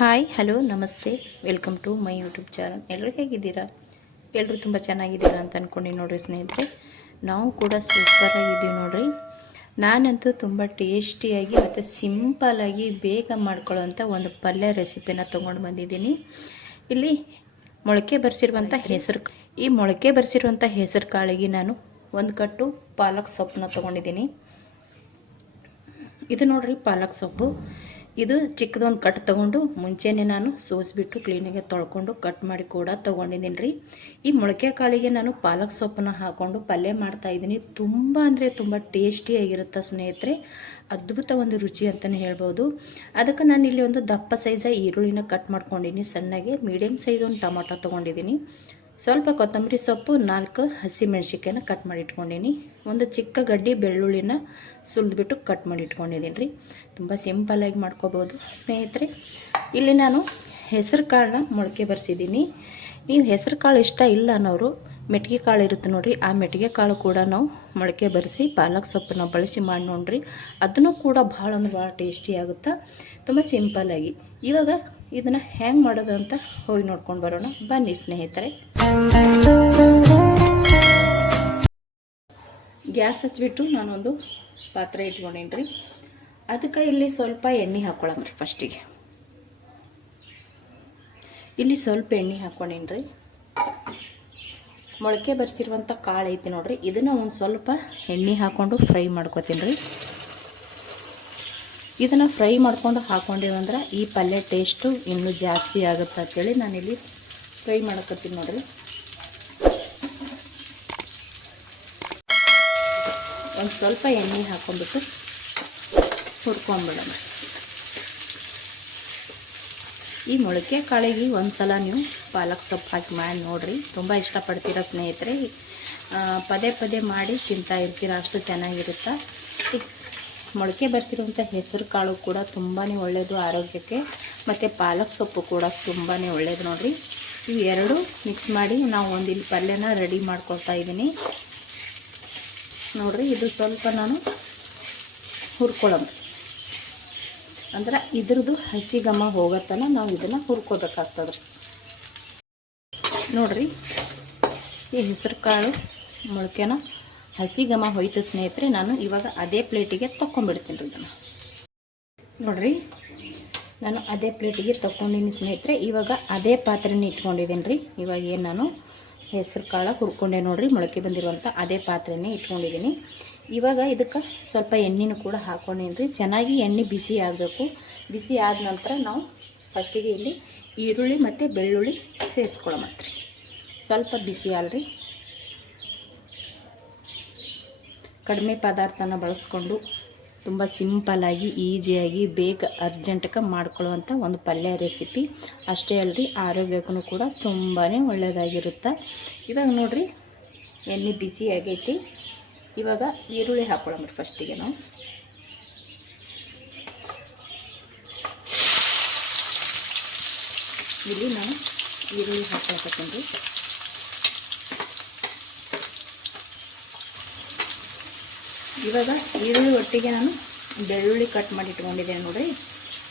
Hi hello ನಮಸ್ತೆ welcome to my YouTube channel. ಎಲ್ಲರೂ ಹೇಗಿದ್ದೀರಾ? ಎಲ್ಲರೂ ತುಂಬ ಚೆನ್ನಾಗಿದ್ದೀರಾ ಅಂತ ಅಂದ್ಕೊಂಡು ನೋಡಿರಿ ಸ್ನೇಹಿತರೆ, ನಾವು ಕೂಡ ಸೂಪರಾಗಿದ್ದೀವಿ ನೋಡಿರಿ. ನಾನಂತೂ ತುಂಬ ಟೇಸ್ಟಿಯಾಗಿ ಮತ್ತು ಸಿಂಪಲಾಗಿ ಬೇಗ ಮಾಡ್ಕೊಳ್ಳೋವಂಥ ಒಂದು ಪಲ್ಯ ರೆಸಿಪಿನ ತೊಗೊಂಡು ಬಂದಿದ್ದೀನಿ. ಇಲ್ಲಿ ಮೊಳಕೆ ಬರೆಸಿರುವಂಥ ಹೆಸರು, ಈ ಮೊಳಕೆ ಬರೆಸಿರುವಂಥ ಹೆಸರು ಕಾಳಿಗೆ ನಾನು ಒಂದು ಕಟ್ಟು ಪಾಲಕ್ ಸೊಪ್ಪನ್ನ ತೊಗೊಂಡಿದ್ದೀನಿ. ಇದು ನೋಡಿರಿ ಪಾಲಕ್ ಸೊಪ್ಪು. ಇದು ಚಿಕ್ಕದೊಂದು ಕಟ್ ತೊಗೊಂಡು ಮುಂಚೆನೇ ನಾನು ಸೋಸಿಬಿಟ್ಟು ಕ್ಲೀನಾಗಿ ತೊಳ್ಕೊಂಡು ಕಟ್ ಮಾಡಿ ಕೂಡ ತೊಗೊಂಡಿದ್ದೀನಿ ರೀ. ಈ ಮೊಳಕೆ ಕಾಳಿಗೆ ನಾನು ಪಾಲಕ್ ಸೊಪ್ಪನ್ನ ಹಾಕ್ಕೊಂಡು ಪಲ್ಯ ಮಾಡ್ತಾಯಿದ್ದೀನಿ. ತುಂಬ ಅಂದರೆ ತುಂಬ ಟೇಸ್ಟಿಯಾಗಿರುತ್ತೆ ಸ್ನೇಹಿತರೆ, ಅದ್ಭುತ ಒಂದು ರುಚಿ ಅಂತಲೇ ಹೇಳ್ಬೋದು. ಅದಕ್ಕೆ ನಾನು ಇಲ್ಲಿ ಒಂದು ದಪ್ಪ ಸೈಜ ಈರುಳ್ಳಿನ ಕಟ್ ಮಾಡ್ಕೊಂಡಿದ್ದೀನಿ ಸಣ್ಣಗೆ. ಮೀಡಿಯಮ್ ಸೈಜ್ ಒಂದು ಟೊಮೊಟೊ ತೊಗೊಂಡಿದ್ದೀನಿ. ಸ್ವಲ್ಪ ಕೊತ್ತಂಬರಿ ಸೊಪ್ಪು, 4 ಹಸಿಮೆಣ್ಸಿಕಾಯಿನ ಕಟ್ ಮಾಡಿ ಇಟ್ಕೊಂಡಿನಿ. ಒಂದು ಚಿಕ್ಕ ಗಡ್ಡೆ ಬೆಳ್ಳುಳ್ಳಿನ ಸುಲಿದ್ಬಿಟ್ಟು ಕಟ್ ಮಾಡಿ ಇಟ್ಕೊಂಡಿದ್ದೀನಿ ರೀ. ತುಂಬ ಸಿಂಪಲ್ಲಾಗಿ ಮಾಡ್ಕೋಬೋದು ಸ್ನೇಹಿತರೆ. ಇಲ್ಲಿ ನಾನು ಹೆಸರು ಕಾಳನ್ನ ಮೊಳಕೆ ಬರೆಸಿದ್ದೀನಿ. ನೀವು ಹೆಸರು ಕಾಳು ಇಷ್ಟ ಇಲ್ಲ ಅನ್ನೋರು ಮೆಟ್ಟಿಗೆ ಕಾಳು ಇರುತ್ತೆ ನೋಡಿರಿ, ಆ ಮೆಟ್ಟಿಗೆ ಕಾಳು ಕೂಡ ನಾವು ಮೊಳಕೆ ಬರೆಸಿ ಪಾಲಕ್ ಸೊಪ್ಪನ್ನ ಬಳಸಿ ಮಾಡಿ ನೋಡ್ರಿ. ಅದನ್ನು ಕೂಡ ಭಾಳ ಅಂದ್ರೆ ಭಾಳ ಟೇಸ್ಟಿ ಆಗುತ್ತೆ, ತುಂಬ ಸಿಂಪಲ್ಲಾಗಿ. ಇವಾಗ ಇದನ್ನು ಹ್ಯಾಂಗೆ ಮಾಡೋದು ಅಂತ ಹೋಗಿ ನೋಡ್ಕೊಂಡು ಬರೋಣ ಬನ್ನಿ ಸ್ನೇಹಿತರೆ. ಗ್ಯಾಸ್ ಹಚ್ಬಿಟ್ಟು ನಾನೊಂದು ಪಾತ್ರೆ ಇಟ್ಕೊಂಡೀನಿ ರೀ. ಅದಕ್ಕೆ ಇಲ್ಲಿ ಸ್ವಲ್ಪ ಎಣ್ಣೆ ಹಾಕ್ಕೊಳ್ಳೋಣ ಫಸ್ಟಿಗೆ. ಇಲ್ಲಿ ಸ್ವಲ್ಪ ಎಣ್ಣೆ ಹಾಕ್ಕೊಂಡೀನಿ ರೀ. ಮೊಳಕೆ ಬರೆಸಿರುವಂಥ ಕಾಳು ಐತಿ ನೋಡಿರಿ, ಇದನ್ನು ಒಂದು ಸ್ವಲ್ಪ ಎಣ್ಣೆ ಹಾಕ್ಕೊಂಡು ಫ್ರೈ ಮಾಡ್ಕೊತೀನಿ ರೀ. ಇದನ್ನು ಫ್ರೈ ಮಾಡ್ಕೊಂಡು ಹಾಕ್ಕೊಂಡಿವಂದ್ರೆ ಈ ಪಲ್ಯ ಟೇಸ್ಟು ಇನ್ನೂ ಜಾಸ್ತಿ ಆಗುತ್ತೆ ಅಂತೇಳಿ ನಾನಿಲ್ಲಿ ಫ್ರೈ ಮಾಡ್ಕೊತೀನಿ ನೋಡಿರಿ. ಒಂದು ಸ್ವಲ್ಪ ಎಣ್ಣೆ ಹಾಕ್ಕೊಂಡ್ಬಿಟ್ಟು ಹುರ್ಕೊಂಡ್ಬಿಡೋಣ. ಈ ಮೊಳಕೆ ಕಾಳಿಗೆ ಒಂದು ಸಲ ನೀವು ಪಾಲಕ್ ಸೊಪ್ಪು ಹಾಕಿ ಮಾಡಿ ನೋಡಿರಿ, ತುಂಬ ಇಷ್ಟಪಡ್ತೀರ ಸ್ನೇಹಿತರೆ. ಪದೇ ಪದೇ ಮಾಡಿ ತಿಂತಾ ಇರ್ತೀರ, ಅಷ್ಟು ಚೆನ್ನಾಗಿರುತ್ತೆ. ಮೊಳಕೆ ಬರೆಸಿರುವಂಥ ಹೆಸರು ಕಾಳು ಕೂಡ ತುಂಬಾ ಒಳ್ಳೆಯದು ಆರೋಗ್ಯಕ್ಕೆ, ಮತ್ತು ಪಾಲಕ್ ಸೊಪ್ಪು ಕೂಡ ತುಂಬಾ ಒಳ್ಳೆಯದು ನೋಡಿರಿ. ಇವು ಎರಡು ಮಿಕ್ಸ್ ಮಾಡಿ ನಾವು ಒಂದು ಇಲ್ಲಿ ಪಲ್ಯನ ರೆಡಿ ಮಾಡ್ಕೊಳ್ತಾ ಇದ್ದೀನಿ ನೋಡಿರಿ. ಇದು ಸ್ವಲ್ಪ ನಾನು ಹುರ್ಕೊಳ್ಳೋಣ, ಅಂದ್ರೆ ಇದ್ರದ್ದು ಹಸಿ ಘಮ ಹೋಗತ್ತನ ನಾವು ಇದನ್ನು ಹುರ್ಕೋಬೇಕಾಗ್ತದೆ ನೋಡಿರಿ. ಈ ಹೆಸರು ಕಾಳು ಮೊಳಕೆನ ಹಸಿ ಘಮ ಹೋಯ್ತು ಸ್ನೇಹಿತರೆ. ನಾನು ಇವಾಗ ಅದೇ ಪ್ಲೇಟಿಗೆ ತೊಗೊಂಡ್ಬಿಡ್ತೀನಿ ರೀ ಇದನ್ನು ನೋಡಿರಿ. ನಾನು ಅದೇ ಪ್ಲೇಟಿಗೆ ತೊಗೊಂಡಿನಿ ಸ್ನೇಹಿತರೆ. ಇವಾಗ ಅದೇ ಪಾತ್ರೆನ ಇಟ್ಕೊಂಡಿದ್ದೀನಿ ರೀ. ಇವಾಗ ಏನು ನಾನು ಹೆಸರು ಕಾಳು ಹುರ್ಕೊಂಡೆ ನೋಡಿರಿ, ಮೊಳಕೆ ಬಂದಿರುವಂಥ ಅದೇ ಪಾತ್ರೆನೇ ಇಟ್ಕೊಂಡಿದ್ದೀನಿ. ಇವಾಗ ಇದಕ್ಕೆ ಸ್ವಲ್ಪ ಎಣ್ಣೆನೂ ಕೂಡ ಹಾಕ್ಕೊಂಡೀನಿ ರೀ. ಚೆನ್ನಾಗಿ ಎಣ್ಣೆ ಬಿಸಿ ಆಗಬೇಕು. ಬಿಸಿ ಆದ ನಂತರ ನಾವು ಫಸ್ಟಿಗೆ ಇಲ್ಲಿ ಈರುಳ್ಳಿ ಮತ್ತು ಬೆಳ್ಳುಳ್ಳಿ ಸೇರಿಸ್ಕೊಳ್ಳೋ ಮಾತ್ರ ಸ್ವಲ್ಪ ಬಿಸಿ ಅಲ್ರಿ. ಕಡಿಮೆ ಪದಾರ್ಥನ ಬಳಸ್ಕೊಂಡು ತುಂಬ ಸಿಂಪಲ್ಲಾಗಿ ಈಸಿಯಾಗಿ ಬೇಗ ಅರ್ಜೆಂಟಕ್ಕೆ ಮಾಡ್ಕೊಳ್ಳುವಂಥ ಒಂದು ಪಲ್ಯ ರೆಸಿಪಿ ಅಷ್ಟೇ ಅಲ್ಲರಿ, ಆರೋಗ್ಯಕ್ಕೂ ಕೂಡ ತುಂಬಾ ಒಳ್ಳೆಯದಾಗಿರುತ್ತೆ. ಇವಾಗ ನೋಡಿರಿ ಎಣ್ಣೆ ಬಿಸಿ ಆಗೈತಿ. ಇವಾಗ ಈರುಳ್ಳಿ ಹಾಕ್ಕೊಳ್ಳೋಣ ಫಸ್ಟಿಗೆ. ನಾವು ಇಲ್ಲಿ ನಾನು ಈರುಳ್ಳಿ ಹಾಕ್ಕೊಳ್ಬೇಕಂದ್ರೆ ಇವಾಗ ಈರುಳ್ಳಿ ಒಟ್ಟಿಗೆ ನಾನು ಬೆಳ್ಳುಳ್ಳಿ ಕಟ್ ಮಾಡಿ ಇಟ್ಕೊಂಡಿದ್ದೇನೆ ನೋಡಿರಿ,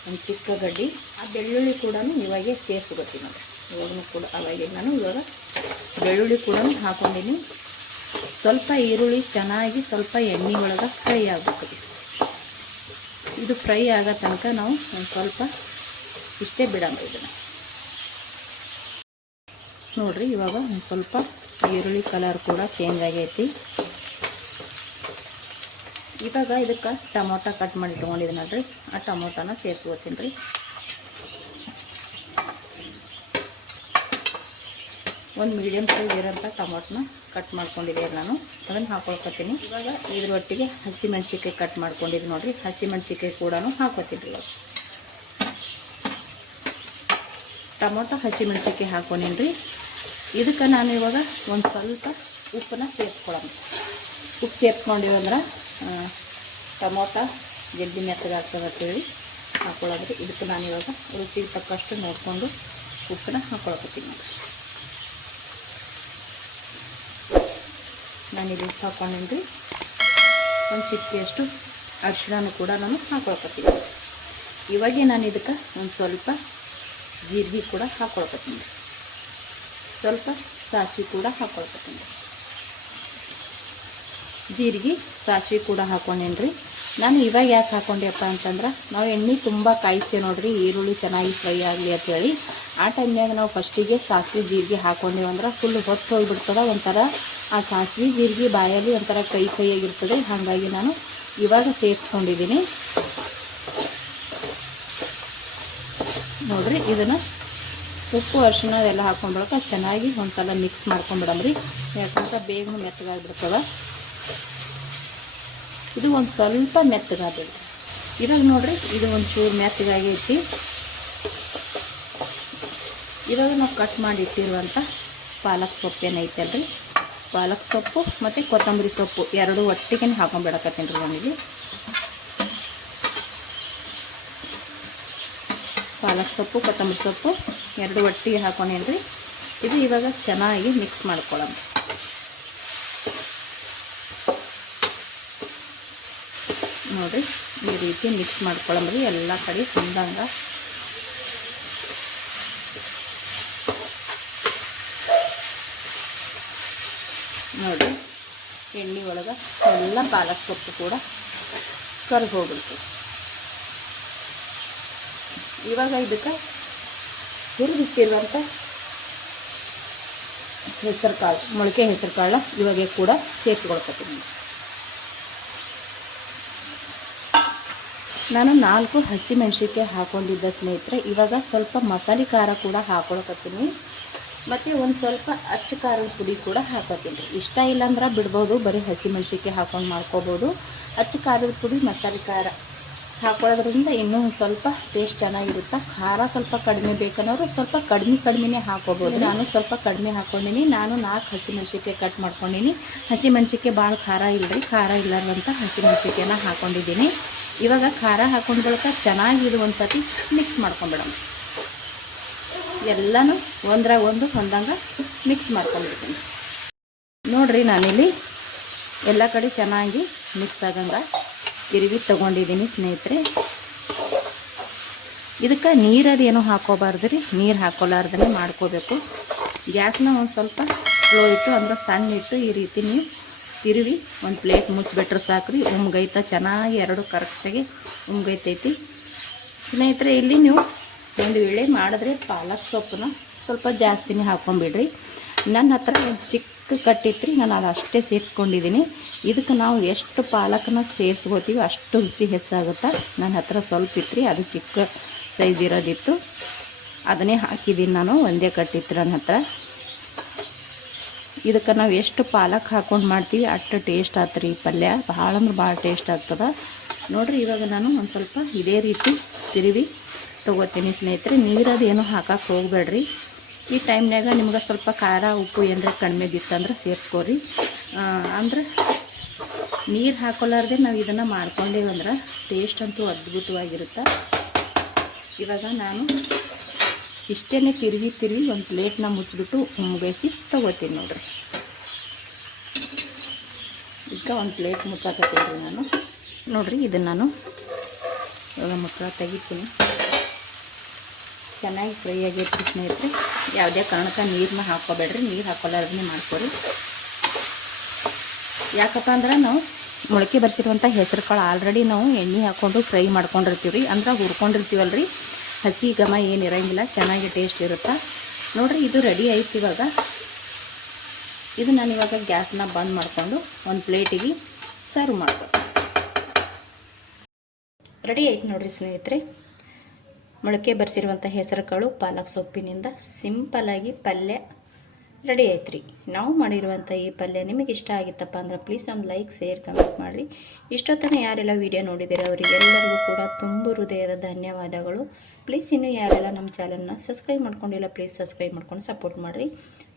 ಒಂದು ಚಿಕ್ಕ ಗಡ್ಡೆ. ಆ ಬೆಳ್ಳುಳ್ಳಿ ಕೂಡ ಇವಾಗೆ ಸೇರಿಸ್ಕೊತೀನಿ ನೋಡಿರಿ. ಇವಾಗೂ ಕೂಡ ಅವಾಗೆ ನಾನು ಇವಾಗ ಬೆಳ್ಳುಳ್ಳಿ ಕೂಡ ಹಾಕ್ಕೊಂಡಿನಿ. ಸ್ವಲ್ಪ ಈರುಳ್ಳಿ ಚೆನ್ನಾಗಿ ಸ್ವಲ್ಪ ಎಣ್ಣೆ ಒಳಗೆ ಫ್ರೈ ಆಗಬೇಕು. ಇದು ಫ್ರೈ ಆಗೋ ತನಕ ನಾವು ಒಂದು ಸ್ವಲ್ಪ ಇಷ್ಟೇ ಬಿಡೋಣ ಇದನ್ನು ನೋಡಿರಿ. ಇವಾಗ ಒಂದು ಸ್ವಲ್ಪ ಈರುಳ್ಳಿ ಕಲರ್ ಕೂಡ ಚೇಂಜ್ ಆಗೈತಿ. ಇವಾಗ ಇದಕ್ಕೆ ಟೊಮೊಟೊ ಕಟ್ ಮಾಡಿ ಇಟ್ಕೊಂಡಿದ್ದೀನಿ ನೋಡಿರಿ, ಆ ಟೊಮೊಟೊನ ಸೇರಿಸ್ಕೊತೀನಿ ರೀ. ಒಂದು ಮೀಡಿಯಮ್ ಸೈಜ್ ಇರೋಂಥ ಟೊಮೊಟೊನ ಕಟ್ ಮಾಡ್ಕೊಂಡಿದ್ದೀನಿ ನಾನು, ಅದನ್ನು ಹಾಕ್ಕೊಳ್ಕೊತೀನಿ. ಇವಾಗ ಇದ್ರ ಒಟ್ಟಿಗೆ ಹಸಿಮೆಣ್ಸಿಕಾಯಿ ಕಟ್ ಮಾಡ್ಕೊಂಡಿದ್ದೀನಿ ನೋಡಿರಿ, ಹಸಿಮೆಣ್ಸಿಕಾಯಿ ಕೂಡ ಹಾಕ್ಕೊತೀನಿ ರೀ. ಟೊಮೊಟೊ ಹಸಿಮೆಣ್ಸಿಕಾಯಿ ಹಾಕ್ಕೊಂಡಿನಿ ರೀ. ಇದಕ್ಕೆ ನಾನು ಇವಾಗ ಒಂದು ಸ್ವಲ್ಪ ಉಪ್ಪನ್ನ ಸೇರಿಸ್ಕೊಳ್ಳೋಣ. ಉಪ್ಪು ಸೇರಿಸ್ಕೊಂಡಿವಂದ್ರೆ ಟೊಮೊಟೊ ಜಲ್ದಿ ಮೆತ್ತಗಾಗ್ತದೆ ಅಂತೇಳಿ ಹಾಕ್ಕೊಳ್ಳೋದ್ರಿ. ಇದಕ್ಕೆ ನಾನು ಇವಾಗ ರುಚಿಗೆ ತಕ್ಕಷ್ಟು ನೋಡಿಕೊಂಡು ಉಪ್ಪನ್ನ ಹಾಕ್ಕೊಳ್ಕೊತೀನಿ. ನಾನಿಲ್ಲಿ ಉಪ್ಪು ಹಾಕ್ಕೊಂಡಿನಿ. ಒಂದು ಚಿಟಿಕೆಯಷ್ಟು ಅರಿಶಿಣ ಕೂಡ ನಾನು ಹಾಕ್ಕೊಳ್ಕೊತೀನಿ. ಇವಾಗೆ ನಾನು ಇದಕ್ಕೆ ಒಂದು ಸ್ವಲ್ಪ ಜೀರಿಗೆ ಕೂಡ ಹಾಕ್ಕೊಳ್ಕೊತೀನಿ. ಸ್ವಲ್ಪ ಸಾಸಿವೆ ಕೂಡ ಹಾಕ್ಕೊಳ್ಕೊತೀನಿ. ಜೀರಿಗೆ ಸಾಸಿವೆ ಕೂಡ ಹಾಕ್ಕೊಂಡೇನ್ರಿ. ನಾನು ಇವಾಗ ಯಾಕೆ ಹಾಕ್ಕೊಂಡೆಪ್ಪ ಅಂತಂದ್ರೆ ನಾವು ಎಣ್ಣೆ ತುಂಬ ಕಾಯಿಸ್ತೇವೆ ನೋಡಿರಿ, ಈರುಳ್ಳಿ ಚೆನ್ನಾಗಿ ಫ್ರೈ ಆಗಲಿ ಅಂತೇಳಿ. ಆ ಟೈಮ್ನಾಗ ನಾವು ಫಸ್ಟಿಗೆ ಸಾಸಿವೆ ಜೀರಿಗೆ ಹಾಕ್ಕೊಂಡೇವಂದ್ರೆ ಫುಲ್ ಹೊತ್ತು ಹೋಗಿಬಿಡ್ತದೆ. ಒಂಥರ ಆ ಸಾಸಿವೆ ಜೀರಿಗೆ ಬಾಯಲ್ಲಿ ಒಂಥರ ಕೈಯಾಗಿರ್ತದೆ. ಹಾಗಾಗಿ ನಾನು ಇವಾಗ ಸೇರಿಸ್ಕೊಂಡಿದ್ದೀನಿ ನೋಡಿರಿ. ಇದನ್ನು ಉಪ್ಪು ಅರಿಶಿನ ಎಲ್ಲ ಹಾಕ್ಕೊಂಡ್ಬಳಕ ಚೆನ್ನಾಗಿ ಒಂದು ಸಲ ಮಿಕ್ಸ್ ಮಾಡ್ಕೊಂಬಿಡಮ್ರಿ, ಯಾಕಂದ್ರೆ ಬೇಗ ಮೆತ್ತಗಾಗಿಬಿಡ್ತದೆ. ಇದು ಒಂದು ಸ್ವಲ್ಪ ಮೆತ್ತಗಾಗಬೇಕು. ಇವಾಗ ನೋಡಿರಿ ಇದು ಒಂಚೂರು ಮೆತ್ತಗಾಗೈತಿ. ಇವಾಗ ನಾವು ಕಟ್ ಮಾಡಿ ಇಟ್ಟಿರುವಂಥ ಪಾಲಕ್ ಸೊಪ್ಪು ಏನೈತಲ್ರಿ, ಪಾಲಕ್ ಸೊಪ್ಪು ಮತ್ತು ಕೊತ್ತಂಬರಿ ಸೊಪ್ಪು ಎರಡು ಒಟ್ಟಿಗೆ ಹಾಕೊಂಡ್ಬಿಡಕತ್ತೀನಿ ರೀ. ನನಗೆ ಪಾಲಕ್ ಸೊಪ್ಪು ಕೊತ್ತಂಬರಿ ಸೊಪ್ಪು ಎರಡು ಒಟ್ಟಿಗೆ ಹಾಕೊಂಡೇನ್ರಿ. ಇದು ಇವಾಗ ಚೆನ್ನಾಗಿ ಮಿಕ್ಸ್ ಮಾಡ್ಕೊಳ್ಳೋಣ ನೋಡಿರಿ. ಈ ರೀತಿ ಮಿಕ್ಸ್ ಮಾಡ್ಕೊಳ್ಳೋದ್ರಿ ಎಲ್ಲ ಕಡೆ ಹೊಂದಂಗೆ. ನೋಡಿರಿ ಎಣ್ಣೆ ಒಳಗೆ ಎಲ್ಲ ಪಾಲಕ್ ಸೊಪ್ಪು ಕೂಡ ಕರ್ದು ಹೋಗ್ಬಿಡ್ತೀವಿ. ಇವಾಗ ಇದಕ್ಕೆ ಹುರಿದಿಟ್ಟಿರುವಂಥ ಹೆಸರು ಕಾಳು, ಮೊಳಕೆ ಹೆಸರು ಕಾಳು ಇವಾಗ ಕೂಡ ಸೇರಿಸ್ಕೊಳ್ಕೊತೀನಿ. ನಾನು 4 ಹಸಿಮೆಣ್ಸಿನ್ಕಾಯಿ ಹಾಕ್ಕೊಂಡಿದ್ದ ಸ್ನೇಹಿತರೆ. ಇವಾಗ ಸ್ವಲ್ಪ ಮಸಾಲೆ ಖಾರ ಕೂಡ ಹಾಕ್ಕೊಳ್ಕೊತೀನಿ ಮತ್ತು ಒಂದು ಸ್ವಲ್ಪ ಅಚ್ಚ ಖಾರದ ಪುಡಿ ಕೂಡ ಹಾಕೋತೀನಿ. ಇಷ್ಟ ಇಲ್ಲಾಂದ್ರೆ ಬಿಡ್ಬೋದು, ಬರೀ ಹಸಿಮೆಣ್ಸಿನ್ಕಾಯಿ ಹಾಕ್ಕೊಂಡು ಮಾಡ್ಕೋಬೋದು. ಅಚ್ಚ ಖಾರದ ಪುಡಿ ಮಸಾಲೆ ಖಾರ ಹಾಕೊಳ್ಳೋದ್ರಿಂದ ಇನ್ನೂ ಸ್ವಲ್ಪ ಟೇಸ್ಟ್ ಚೆನ್ನಾಗಿರುತ್ತೆ. ಖಾರ ಸ್ವಲ್ಪ ಕಡಿಮೆ ಬೇಕನ್ನೋರು ಸ್ವಲ್ಪ ಕಡಿಮೆನೇ ಹಾಕ್ಕೋಬೋದು. ನಾನು ಸ್ವಲ್ಪ ಕಡಿಮೆ ಹಾಕ್ಕೊಂಡಿನಿ. ನಾನು 4 ಹಸಿಮೆಣ್ಸಿನ್ಕಾಯಿ ಕಟ್ ಮಾಡ್ಕೊಂಡಿನಿ. ಹಸಿಮೆಣ್ಸಿನ್ಕಾಯಿ ಭಾಳ ಖಾರ ಇಲ್ಲರಿ, ಖಾರ ಇಲ್ಲಾರ್ದಂಥ ಹಸಿಮೆಣ್ಸಿನ್ಕಾಯಿನ ಹಾಕ್ಕೊಂಡಿದ್ದೀನಿ. ಇವಾಗ ಖಾರ ಹಾಕೊಂಡು ಬಳಿಕ ಚೆನ್ನಾಗಿ ಇದು ಒಂದು ಸತಿ ಮಿಕ್ಸ್ ಮಾಡ್ಕೊಂಬಿಡೋಣ. ಎಲ್ಲನೂ ಒಂದ್ರಾಗ ಒಂದು ಹೊಂದಂಗೆ ಮಿಕ್ಸ್ ಮಾಡ್ಕೊಂಡ್ಬಿಡ್ತೀನಿ ನೋಡಿರಿ. ನಾನಿಲ್ಲಿ ಎಲ್ಲ ಕಡೆ ಚೆನ್ನಾಗಿ ಮಿಕ್ಸ್ ಆಗಂಗೆ ತಿರುವಿ ತೊಗೊಂಡಿದ್ದೀನಿ ಸ್ನೇಹಿತರೆ. ಇದಕ್ಕೆ ನೀರದು ಏನೂ ಹಾಕೋಬಾರ್ದು ರೀ, ನೀರು ಹಾಕೋಲಾರ್ದೇ ಮಾಡ್ಕೋಬೇಕು. ಗ್ಯಾಸ್ನ ಒಂದು ಸ್ವಲ್ಪ ಸ್ಲೋ ಇಟ್ಟು ಅಂದ್ರೆ ಸಣ್ಣ ಇಟ್ಟು ಈ ರೀತಿ ನೀವು ತಿರುವಿ ಒಂದು ಪ್ಲೇಟ್ ಮುಚ್ಚಿಬಿಟ್ರೆ ಸಾಕು ರೀ. ಉಮ್ಗೈತ ಚೆನ್ನಾಗಿ ಎರಡು ಕರೆಕ್ಟಾಗಿ ಉಮ್ಗೈತೈತಿ ಸ್ನೇಹಿತರೆ. ಇಲ್ಲಿ ನೀವು ಒಂದು ವೇಳೆ ಮಾಡಿದ್ರೆ ಪಾಲಕ್ ಸೊಪ್ಪನ್ನ ಸ್ವಲ್ಪ ಜಾಸ್ತಿನೇ ಹಾಕ್ಕೊಂಬಿಡ್ರಿ. ನನ್ನ ಹತ್ರ ಒಂದು ಚಿಕ್ಕ ಕಟ್ಟಿತ್ರಿ, ನಾನು ಅದು ಅಷ್ಟೇ ಸೇರಿಸ್ಕೊಂಡಿದ್ದೀನಿ. ಇದಕ್ಕೆ ನಾವು ಎಷ್ಟು ಪಾಲಕನ್ನ ಸೇರಿಸ್ಕೋತೀವಿ ಅಷ್ಟು ರುಚಿ ಹೆಚ್ಚಾಗುತ್ತೆ. ನನ್ನ ಹತ್ರ ಸ್ವಲ್ಪ ಇತ್ತು, ಅದು ಚಿಕ್ಕ ಸೈಜ್ ಇರೋದಿತ್ತು, ಅದನ್ನೇ ಹಾಕಿದ್ದೀನಿ ನಾನು. ಒಂದೇ ಕಟ್ಟಿತ್ತು ನನ್ನ ಹತ್ರ. ಇದಕ್ಕೆ ನಾವು ಎಷ್ಟು ಪಾಲಕ್ ಹಾಕ್ಕೊಂಡು ಮಾಡ್ತೀವಿ ಅಷ್ಟು ಟೇಸ್ಟ್ ಆಗ್ತದೆ ರೀ ಪಲ್ಯ. ಭಾಳ ಅಂದ್ರೆ ಭಾಳ ಟೇಸ್ಟ್ ಆಗ್ತದೆ ನೋಡಿರಿ. ಇವಾಗ ನಾನು ಒಂದು ಸ್ವಲ್ಪ ಇದೇ ರೀತಿ ತಿರುವಿ ತೊಗೋತೀನಿ ಸ್ನೇಹಿತರೆ. ನೀರದು ಏನೂ ಹಾಕಕ್ಕೆ ಹೋಗಬೇಡ್ರಿ. ಈ ಟೈಮ್ನಾಗ ನಿಮ್ಗೆ ಸ್ವಲ್ಪ ಖಾರ ಉಪ್ಪು ಏನಾರ ಕಡಿಮೆ ಬಿತ್ತಂದ್ರೆ ಸೇರಿಸ್ಕೊರಿ. ಅಂದ್ರೆ ನೀರು ಹಾಕೊಳ್ಳಾರ್ದೆ ನಾವು ಇದನ್ನು ಮಾಡ್ಕೊಂಡೇವಂದ್ರೆ ಟೇಸ್ಟ್ ಅಂತೂ ಅದ್ಭುತವಾಗಿರುತ್ತೆ. ಇವಾಗ ನಾನು ಇಷ್ಟೇ ತಿರುವಿ ಒಂದು ಪ್ಲೇಟ್ನ ಮುಚ್ಚಿಬಿಟ್ಟು ಬೇಯಿಸಿ ತೊಗೋತೀನಿ ನೋಡಿರಿ. ಈಗ ಒಂದು ಪ್ಲೇಟ್ ಮುಚ್ಚಾಕತ್ತೀನಿ ನಾನು ನೋಡಿರಿ. ಇದನ್ನು ನಾನು ಇವಾಗ ಮುಚ್ಚಳ ತೆಗಿತೀನಿ. ಚೆನ್ನಾಗಿ ಫ್ರೈ ಆಗೈತ್ರಿ ಸ್ನೇಹಿತರೆ. ಯಾವುದೇ ಕಾರಣಕ್ಕೆ ನೀರನ್ನ ಹಾಕ್ಕೋಬೇಡ್ರಿ, ನೀರು ಹಾಕೊಳ್ಳೋದನ್ನೇ ಮಾಡ್ಕೊರಿ. ಯಾಕಪ್ಪ ಅಂದ್ರೆ ನಾವು ಮೊಳಕೆ ಬರಿಸಿರುವಂಥ ಹೆಸರು ಕಾಳು ಆಲ್ರೆಡಿ ನಾವು ಎಣ್ಣೆ ಹಾಕ್ಕೊಂಡು ಫ್ರೈ ಮಾಡ್ಕೊಂಡಿರ್ತೀವಿ ರೀ, ಅಂದ್ರೆ ಹುರ್ಕೊಂಡಿರ್ತೀವಲ್ಲ ರೀ. ಹಸಿ ಘಮ ಏನು ಇರೋಂಗಿಲ್ಲ, ಚೆನ್ನಾಗಿ ಟೇಸ್ಟ್ ಇರುತ್ತೆ ನೋಡಿರಿ. ಇದು ರೆಡಿ ಆಯ್ತು. ಇವಾಗ ಇದು ನಾನು ಇವಾಗ ಗ್ಯಾಸ್ನ ಬಂದ್ ಮಾಡಿಕೊಂಡು ಒಂದು ಪ್ಲೇಟಿಗೆ ಸರ್ವ್ ಮಾಡ್ಕೊಂಡು ರೆಡಿ ಆಯ್ತು ನೋಡಿರಿ ಸ್ನೇಹಿತರೆ. ಮೊಳಕೆ ಬರಿಸಿರುವಂಥ ಹೆಸರು ಕಾಳು ಪಾಲಕ್ ಸೊಪ್ಪಿನಿಂದ ಸಿಂಪಲ್ಲಾಗಿ ಪಲ್ಯ ರೆಡಿ ಆಯ್ತು ರೀ. ನಾವು ಮಾಡಿರುವಂಥ ಈ ಪಲ್ಯ ನಿಮಗೆ ಇಷ್ಟ ಆಗಿತ್ತಪ್ಪ ಅಂದ್ರೆ ಪ್ಲೀಸ್ ಒಂದು ಲೈಕ್ ಶೇರ್ ಕಮೆಂಟ್ ಮಾಡಿರಿ. ಇಷ್ಟೊತ್ತನ ಯಾರೆಲ್ಲ ವಿಡಿಯೋ ನೋಡಿದ್ದೀರ ಅವರಿಗೆಲ್ಲರಿಗೂ ಕೂಡ ತುಂಬ ಹೃದಯದ ಧನ್ಯವಾದಗಳು. ಪ್ಲೀಸ್ ಇನ್ನೂ ಯಾರೆಲ್ಲ ನಮ್ಮ ಚಾನಲ್ನ ಸಬ್ಸ್ಕ್ರೈಬ್ ಮಾಡ್ಕೊಂಡಿಲ್ಲ ಪ್ಲೀಸ್ ಸಬ್ಸ್ಕ್ರೈಬ್ ಮಾಡ್ಕೊಂಡು ಸಪೋರ್ಟ್ ಮಾಡಿರಿ.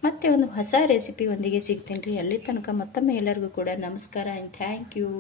ಮತ್ತೆ ಒಂದು ಹೊಸ ರೆಸಿಪಿ ಒಂದಿಗೆ ಸಿಗ್ತೀನಿ ರೀ. ಅಲ್ಲಿ ತನಕ ಮತ್ತೊಮ್ಮೆ ಎಲ್ಲರಿಗೂ ಕೂಡ ನಮಸ್ಕಾರ ಆ್ಯಂಡ್ ಥ್ಯಾಂಕ್ ಯು.